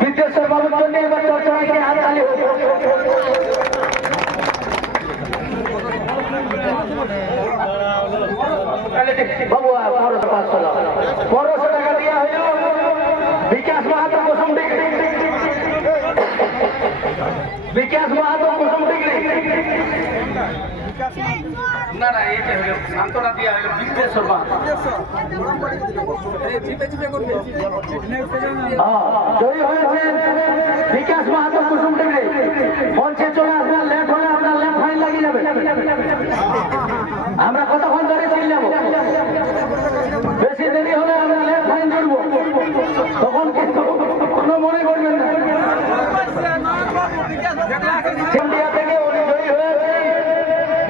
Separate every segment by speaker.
Speaker 1: বিদ্যেশ্বর বাবুর জন্য এবার চর্চাকে হাত তালি হোক। বাবু আর পনেরোশো পাঁচশো টাকা পনেরোশো টাকা দেওয়া হইল বিকাশ মাহাতো কুসুম ডিগ্রি বিকাশ মাহাতো ডিগ্রি। না না এই যে হইল সান্ত্বনা দেওয়া হইল বিদ্যেশ্বর মাহাতো জয়ী হয়েছেন বিকাশ মাহাতো কুসুম ডিগ্রি। মঞ্চে চলে আপনার লেট হলে আপনার লেফট ফাইন লাগিয়ে যাবে। আমরা কতক্ষণ ধরে চলে যাব? বেশি দেরি হলে আমরা লেট ফাইন ধরবো। তখন কিন্তু কোনো মনে করবেন না। ইন্ডিয়া থেকে উনি জয়ী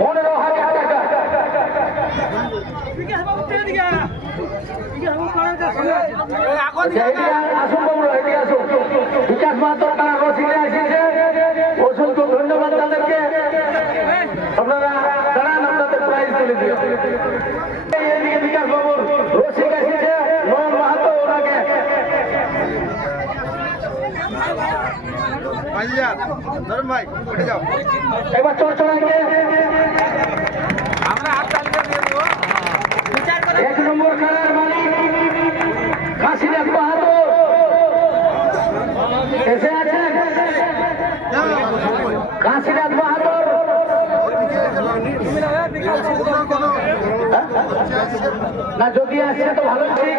Speaker 1: পনেরো হাজার টাকা। আসুন বাবু এদিকে আসুন। বিকাশ মাত্র তারা রসিকে ধন্যবাদ তাদেরকে। আপনারা দাঁড়ান এদিকে বিকাশ বাবুর রসিক এসেছে নয়ন মাহাতো ওনাকে। এবার চরচড়াকে এক নম্বর খেলার মালিক কাশীনাথ বাহাদুর। এসে আছেন কাশীনাথ বাহাদুর। না যদি আসছে তো ভালো ঠিক।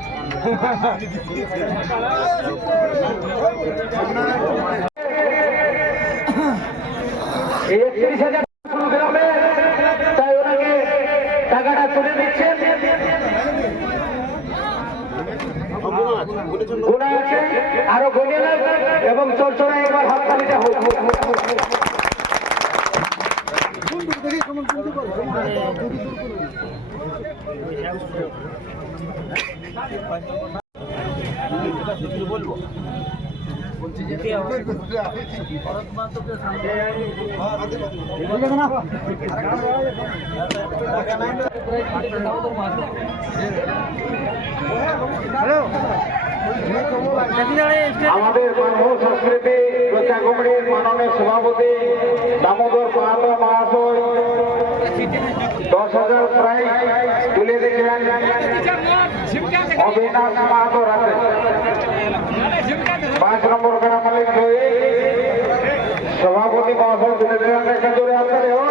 Speaker 1: একত্রিশ হাজার শুরু গ্রামে তাই ওনাকে টাকাটা তুলে আরও গনে এবং চরচরা এবার হাততালিটা হোক। হোক।
Speaker 2: আমাদের সংস্কৃতি প্রচা কমিটির মাননীয় সভাপতি মহাশয় দশ হাজার প্রাইজ তুলে দিলেন অবিনাশ মাহাতো রাতে পাঁচ নম্বর গ্রাম মালিক সভাপতি মহাশয় তুলে দিলেন একটা জোরে হাত